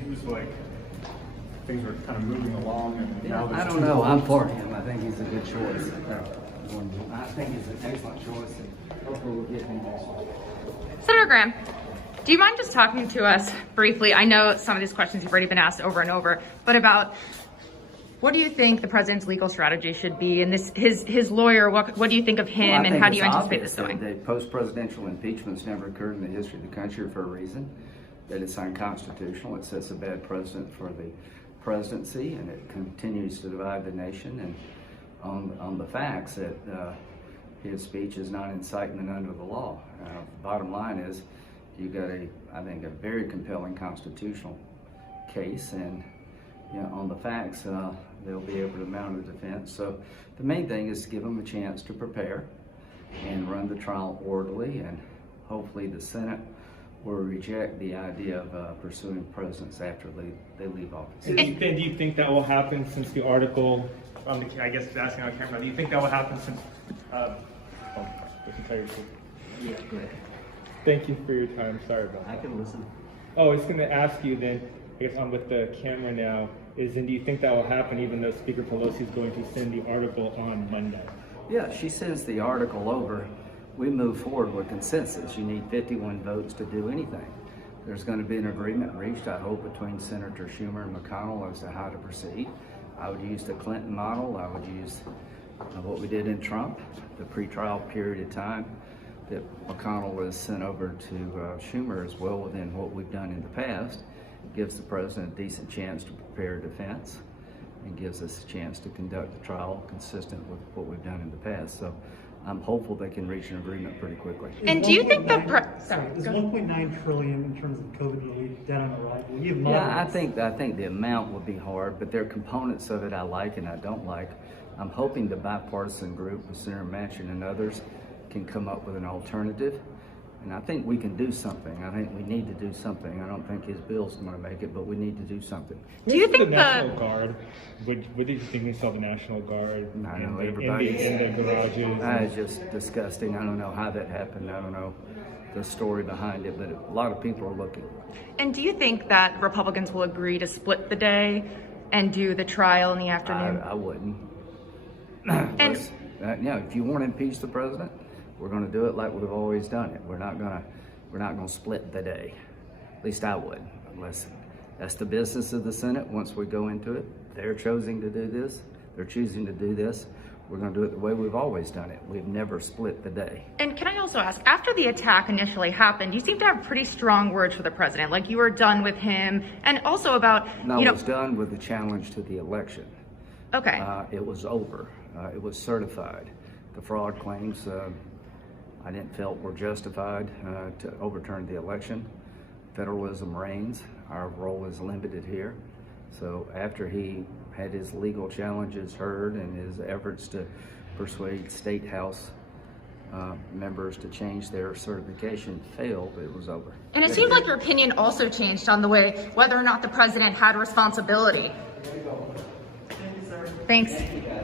seems like things were kind of moving along, and now I don't know. I'm for him. I think he's a good choice. I think he's an excellent choice, and hopefully we'll get him also. Senator Graham, do you mind just talking to us briefly? I know some of these questions have already been asked over and over, but about what do you think the president's legal strategy should be? And his lawyer, what do you think of him, and how do you anticipate this going? The post-presidential impeachment's never occurred in the history of the country for a reason. That it's unconstitutional. It sets a bad precedent for the presidency, and it continues to divide the nation. And on the facts that his speech is not incitement under the law. Bottom line is, you've got I think a very compelling constitutional case, and on the facts, they'll be able to mount a defense. So the main thing is to give them a chance to prepare and run the trial orderly, and hopefully the Senate will reject the idea of pursuing presidents after they leave office. And do you think that will happen since the article, I guess it's asking on camera, do you think that will happen since, Yeah, good. Thank you for your time, sorry about that. I can listen. Oh, I was going to ask you then, I guess I'm with the camera now, do you think that will happen even though Speaker Pelosi is going to send the article on Monday? Yeah, she sends the article over. We move forward with consensus. You need 51 votes to do anything. There's going to be an agreement reached, I hope, between Senator Schumer and McConnell as to how to proceed. I would use the Clinton model. I would use what we did in Trump, the pretrial period of time that McConnell has sent over to Schumer is well within what we've done in the past. It gives the president a decent chance to prepare a defense and gives us a chance to conduct the trial consistent with what we've done in the past. So I'm hopeful they can reach an agreement pretty quickly. And do you think the is 1.9 trillion in terms of COVID relief dead on arrival? Yeah, I think the amount will be hard, but there are components of it I like and I don't like. I'm hoping the bipartisan group with Senator Manchin and others can come up with an alternative. And I think we can do something. I think we need to do something. I don't think his bill's going to make it, but we need to do something. Do you think the National Guard? What did you think we saw the National Guard I know in the garages? It's just disgusting. I don't know how that happened. I don't know the story behind it, but a lot of people are looking. And do you think that Republicans will agree to split the day and do the trial in the afternoon? I wouldn't. And if you want to impeach the president, we're going to do it like we've always done it. We're not going to split the day. At least I would. Unless that's the business of the Senate. Once we go into it, they're choosing to do this. They're choosing to do this. We're going to do it the way we've always done it. We've never split the day. And can I also ask, after the attack initially happened, you seem to have pretty strong words for the president, like you were done with him, and also about, No, I was done with the challenge to the election. Okay. It was over. It was certified. The fraud claims I didn't felt were justified to overturn the election. Federalism reigns. Our role is limited here. So after he had his legal challenges heard and his efforts to persuade state house members to change their certification failed, it was over. And it seems like your opinion also changed on the way whether or not the president had responsibility. Thanks.